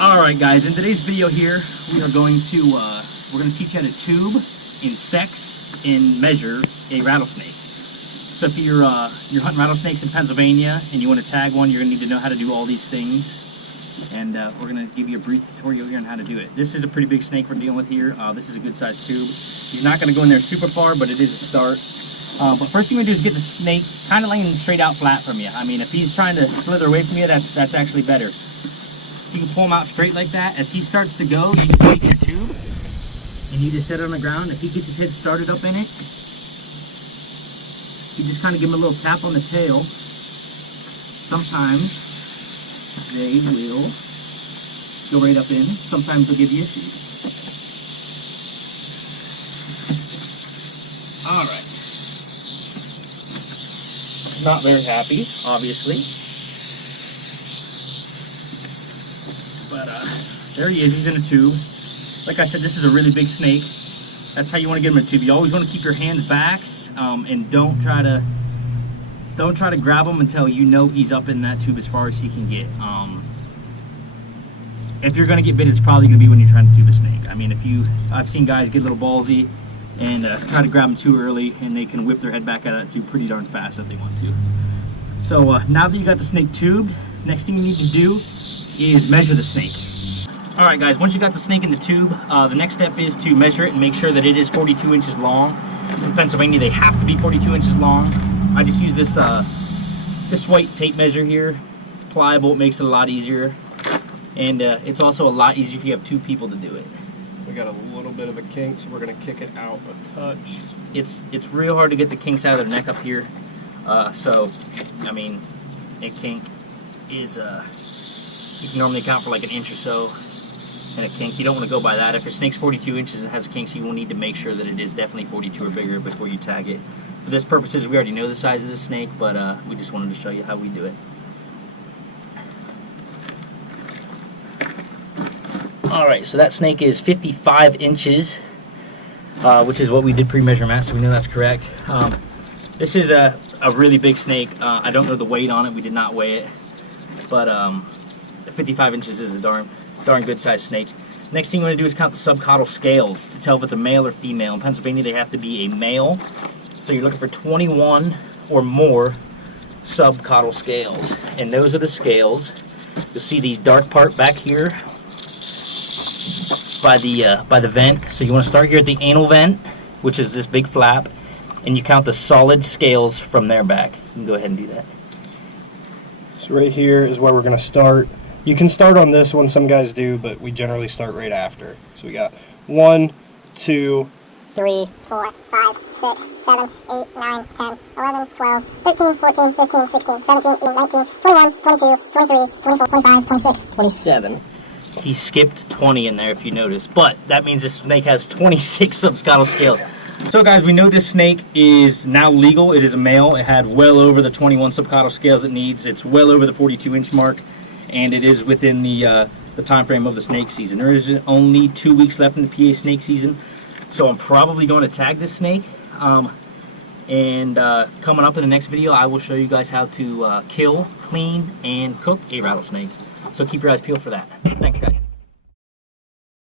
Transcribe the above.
Alright guys, in today's video here, we are going to teach you how to tube, insect, and measure a rattlesnake. So if you're hunting rattlesnakes in Pennsylvania and you want to tag one, you're going to need to know how to do all these things. And we're going to give you a brief tutorial here on how to do it. This is a pretty big snake we're dealing with here. This is a good sized tube. He's not going to go in there super far, but it is a start. But first thing you want to do is get the snake kind of laying straight out flat from you. I mean, if he's trying to slither away from you, that's actually better. You can pull him out straight like that. As he starts to go, you just take your tube and you just set it on the ground. If he gets his head started up in it, you just kind of give him a little tap on the tail. Sometimes they will go right up in. Sometimes they'll give you issues. Alright. Not very happy, obviously. But there he is, he's in a tube. Like I said, this is a really big snake. That's how you want to get him in a tube. You always want to keep your hands back and don't try to grab him until you know he's up in that tube as far as he can get. If you're going to get bit, it's probably going to be when you're trying to tube a snake. I mean, I've seen guys get a little ballsy and try to grab them too early, and they can whip their head back out of that tube pretty darn fast if they want to. So now that you got the snake tubed, next thing you need to do is measure the snake. Alright guys, once you got the snake in the tube, the next step is to measure it and make sure that it is 42 inches long. In Pennsylvania, they have to be 42 inches long. I just use this white tape measure here. It's pliable, it makes it a lot easier. And it's also a lot easier if you have two people to do it. We got a little bit of a kink, so we're going to kick it out a touch. It's real hard to get the kinks out of their neck up here. So, I mean, a kink is... you can normally count for like an inch or so in a kink. You don't want to go by that. If your snake's 42 inches and has a kink, so you will need to make sure that it is definitely 42 or bigger before you tag it. For this purposes, we already know the size of this snake, but we just wanted to show you how we do it. Alright, so that snake is 55 inches, which is what we did pre-measure at, so we know that's correct. This is a really big snake. I don't know the weight on it. We did not weigh it, but 55 inches is a darn good sized snake. Next thing you want to do is count the subcaudal scales to tell if it's a male or female. In Pennsylvania, they have to be a male, so you're looking for 21 or more subcaudal scales. And those are the scales. You'll see the dark part back here by the vent. So you want to start here at the anal vent, which is this big flap, and you count the solid scales from there back. You can go ahead and do that. So right here is where we're going to start. You can start on this one, some guys do, but we generally start right after. So we got 1, 2, 3, 4, 5, 6, 7, 8, 9, 10, 11, 12, 13, 14, 15, 16, 17, 18, 19, 21, 22, 23, 24, 25, 26, 27. He skipped 20 in there if you notice, but that means this snake has 26 subcaudal scales. So guys, we know this snake is now legal. It is a male. It had well over the 21 subcaudal scales it needs. It's well over the 42 inch mark, and it is within the time frame of the snake season. There is only 2 weeks left in the PA snake season, so I'm probably going to tag this snake. Coming up in the next video, I will show you guys how to kill, clean, and cook a rattlesnake. So keep your eyes peeled for that. Thanks, guys.